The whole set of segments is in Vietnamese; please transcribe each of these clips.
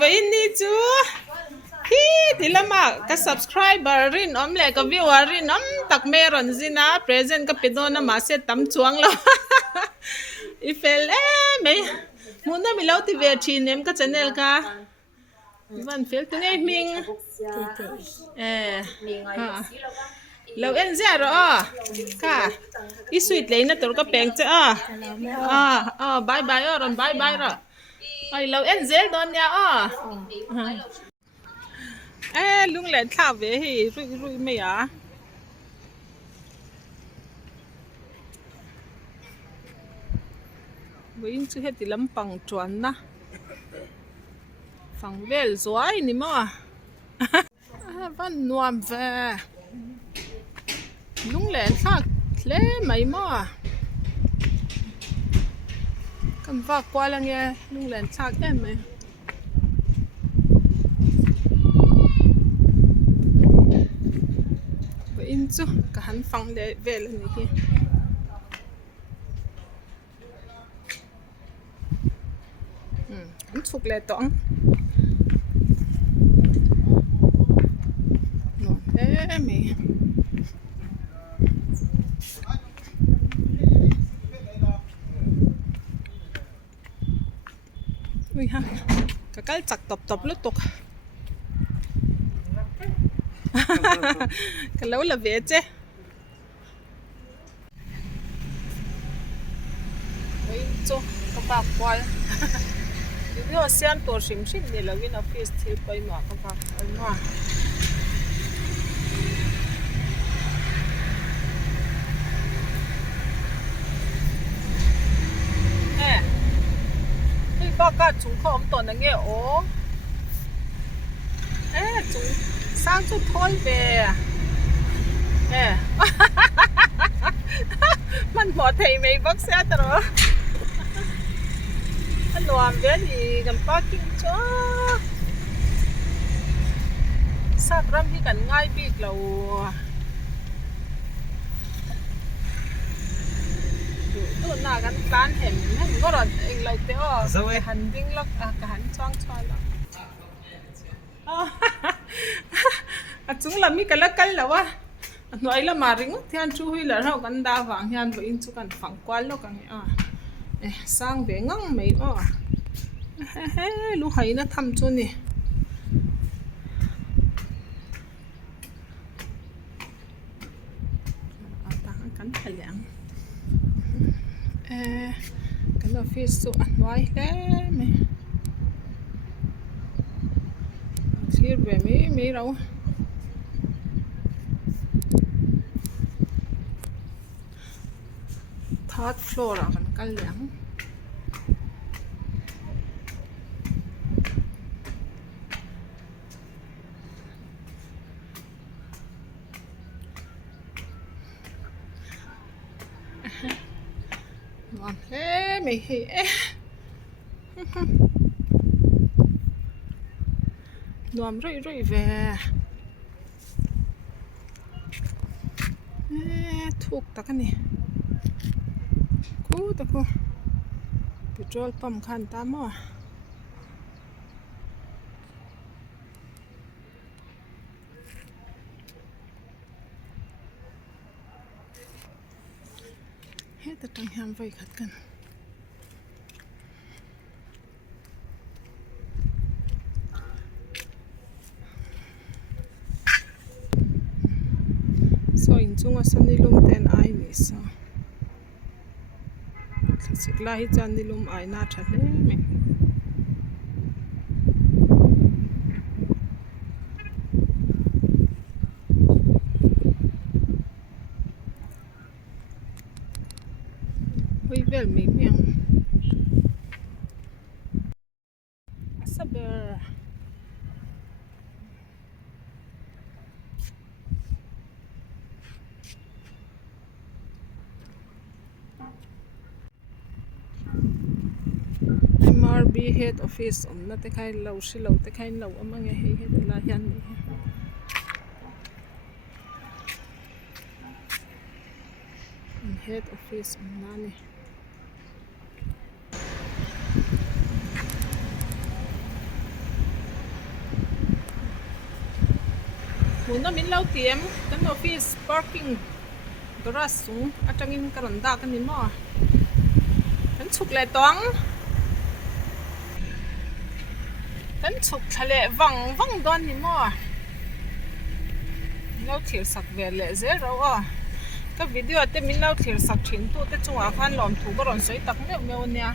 vậy đi chú khi thì là mà cái subscriber rin om lại cái viewer rin om tắc mê rồi zina present cái pedo na mà sẽ tắm chuang lo ifel mấy muốn nó bị lâu thì về chi nem cái channel ka vẫn phil tiếng ấy mình ha lâu em ra rồi ka ý sweet lấy nó tôi có bèn chứ bye bye rồi bye bye rồi ai lâu em dễ đón nha lung lên thảo về thì rui rui mày à với chú hết thì lắm bằng chuẩn na phẳng về rồi nè mà vẫn nuông về lung lên thảo lẽ mày mà cầm vác qua là nghe lung lên thảo em mày với chú cả hắn phẳng để về là này kia hắn thuộc lại toán thế mày ui ha cái chặt tập tập lúc tục cái lâu là về chứ ui chú các bạn coi nó xem tổ sim sim này là cái nó face thì bay mà các bạn mà bác cả chúng không toàn là nghe ố chúng sang chút thôi về mình bỏ thầy mấy bác xe rồi anh làm về thì gần parking cho sát ram thì cần ngay biết lâu tôi là cái bán hẻm hết có rồi anh lâu téo hành vinh lắm cả hành choang choang lắm chúng làm mi cái lá cây là wa nói là mà ring thì anh chú huy là rau cần đa vàng hian với chú cần phẳng quá lo cần sang về ngang mấy lúc hay nó thăm cho nè tăng cắn phải lẹng cái là phía số ăn ngoài đấy mày clear về mấy đâu third floor là còn cái lẹng ngon thế mày thì ngon rơi rơi về thuốc ta cái này cú ta cô petrol pump khan ta mà hết tất cả hàng vây khát cần so in chungah san ni lum ten ai ni sa sikla hi chan ni lum ai na tha hle me hui vel mi miang saber MRB head office na te khai lo si lo te khai lo amang he he la hian ni head office na ni nó mình lâu tiệm cái office parking garage súng ở trong in cái rần đa cái nín mò cái chụp lại toán cái chụp lại văng văng đoan nín mò lâu thiệt sặc về lệ dễ rồi cái video te mình lâu thiệt sặc chín tu te chung à khan lòm thủ cái rần sấy tắc mèo mèo nè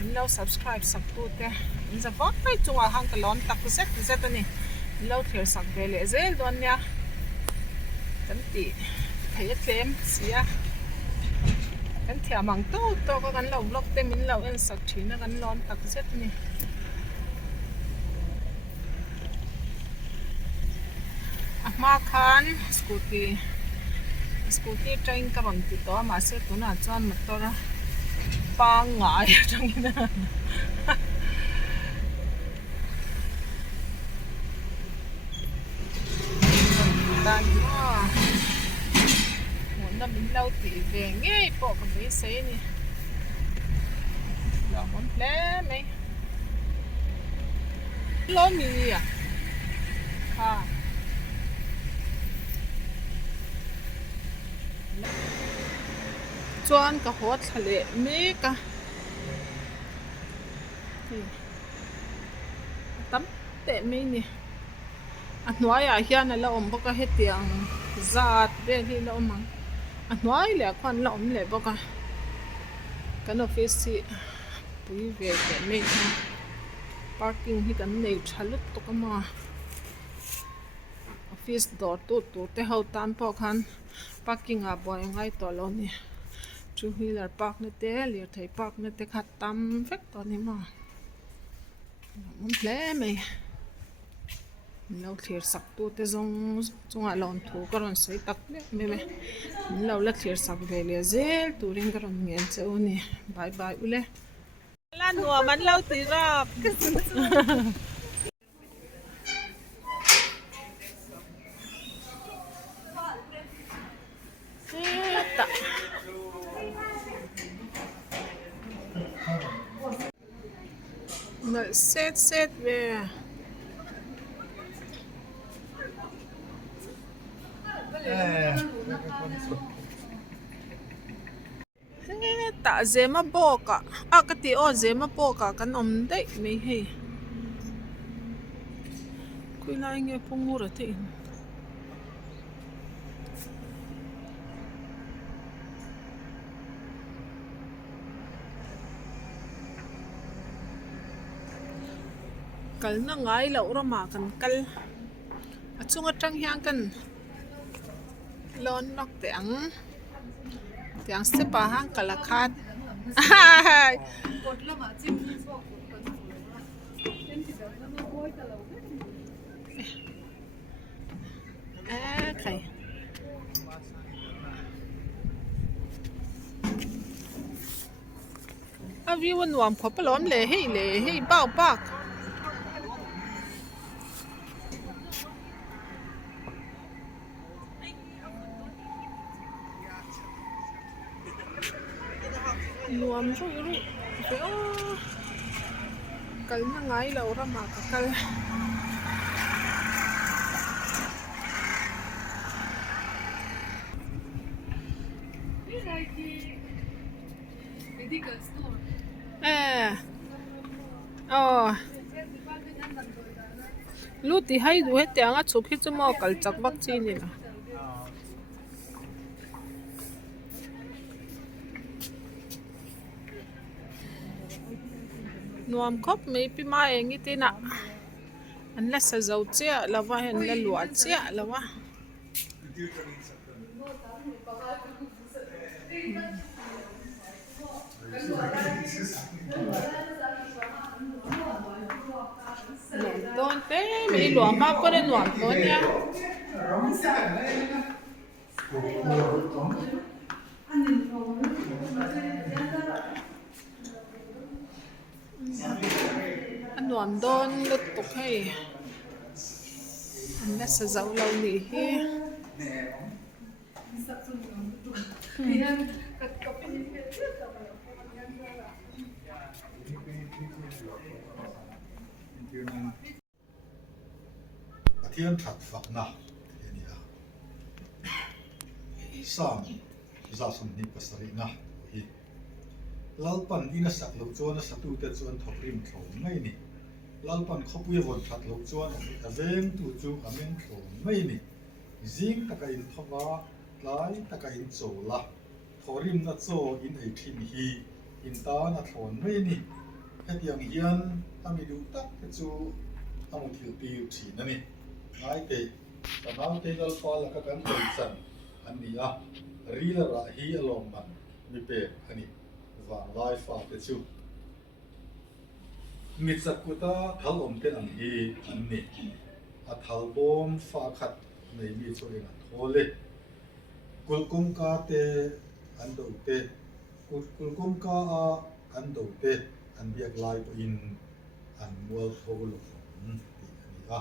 mình lâu subscribe sặc tu te mình sẽ vót cái chung à khan cái lòm tắc cái nè lâu thiệt sặc về lệ dễ đoan nè cái tị thấy thêm xía cái thẻ mảng tốt to có gắn lồng lóc tên mình lồng em sạch chỉ nó gắn lon tắc rất nè mà khan scooty train các bạn từ đó mà sẽ tụi nào chọn một to ra ba ngải trong như này đàn nó mình lâu thì về nghe bộ cái mấy xe này là món lé mấy lô mì à chuan cái hot thale mấy cái tắm tệ mấy nè anh nói à hian là lawm bốc cái hết tiền giạt về đi lawm mà anh nói là con lawm lại bốc cái office bùi về cái mấy parking hi kan nei thalut to kama office door tu te ho tan po khan parking a boy ngai to lo ni two wheeler park ne te lir thei park ne te khat tam vek to ni ma mun ple mai lâu thiệt sặc tu te zong zong lon thu ka ron sei tak me lâu la thiệt sặc ve le zel tu ring ka ron ngel cheu ni bye bye ule la nuo man lâu ti rap nó set về tạ dễ mà bỏ cả cái tí ô dễ mà bỏ cả cái nôm đấy mấy hay quy lại nghe phong ngủ rồi thì kal na ngai lo ra ma kan kal achunga tang hian kan lon nok tiang se pa hang kala khat khai everyone nuam kho palom le hei bao bak nuam ru kal na ngai lo ra ma ka kal lu ti hai du he tianga chup hi chumo kal chak bak chi ni la nuam khop me pi ma engi tina an la sa zau chia lawa hen la lua chia lawa don te me lua ma ko le nuam ton ya anh nuam don lut tuk hay anh đã sa zau lâu ni hi pathian that fak na enia sam za sum ni pasari na hi lalpan ina sak lo chuan a satu te chuan thoprim thom mai ni lalpan khopui von that lo chuan a veng tu chu a meng thom mai ni zing taka in thowa tlai taka in chola thorim na cho in ei thim hi in ta na thon mai ni hetiang hian ami du tak te chu amu thil pi thi na ni ngai te tanau te dal pa la ka kan toi chan an ni a rila ra hi along man mi pe ani wang lai fa te chu mi chakuta thalom te ang hi an ni a thalbom fa khat nei mi chu ina thole kulkum ka te an do te kulkum ka a an do te an biak lai po in an mual tholo ti ani a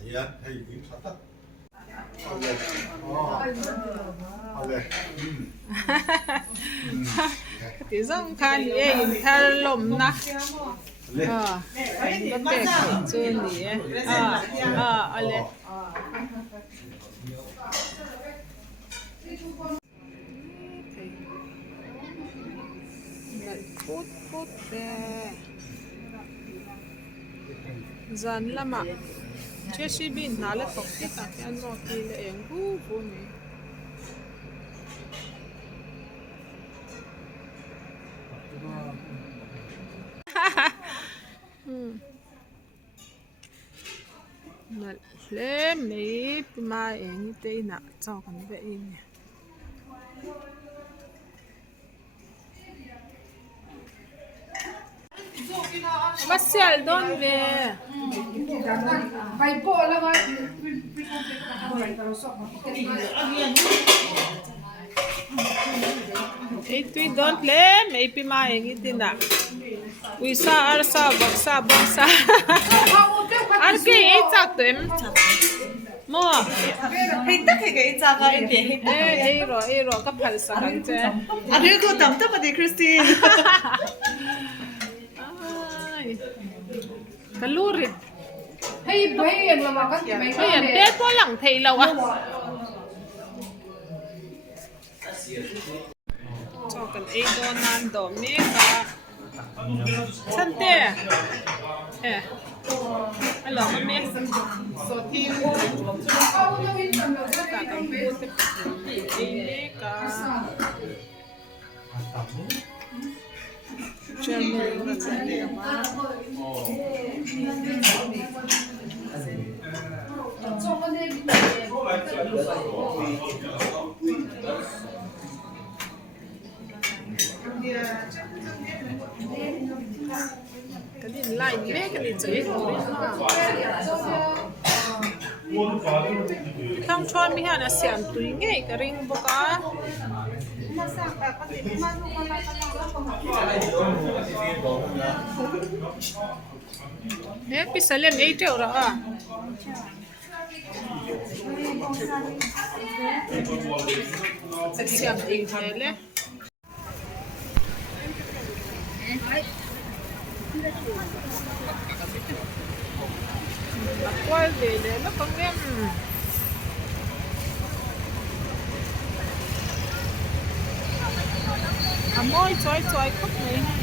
tayan hei in thata ale thì giống khan ấy thar lom na nó bẹt chun đi ale phút phút de dàn lama chế sĩ bin nã là tổng kết cả cái ăn ngọt thì là em gu vô này lẽ mấy mà em tây nè cho con bé in bắt xe đón về phải bỏ là vậy ấy tuy đón lẽ mấy pi mà em tin nè uy sa bak sa ăn cái ấy chắc tụi mua hình tất thì cái cha cái gì hình ấy rồi cái phần sa căng chứ anh ấy có tầm tất mà đi Christine cái lúa rít hay bây giờ mà các chị mấy bây giờ bé có lẳng thầy lâu à cho cái ấy đồ nan đồ mẹ cả chân tê alo mẹ số tiền cả cái bút cái cả chân nó sẽ đi mà cái gì lại mẹ cái gì chơi không cho mi hà là xem tùy nghe cái ring bốc á mẹ bisa lên ấy triệu rồi à xem gì thế đấy quay về để nó con em môi chói khóc này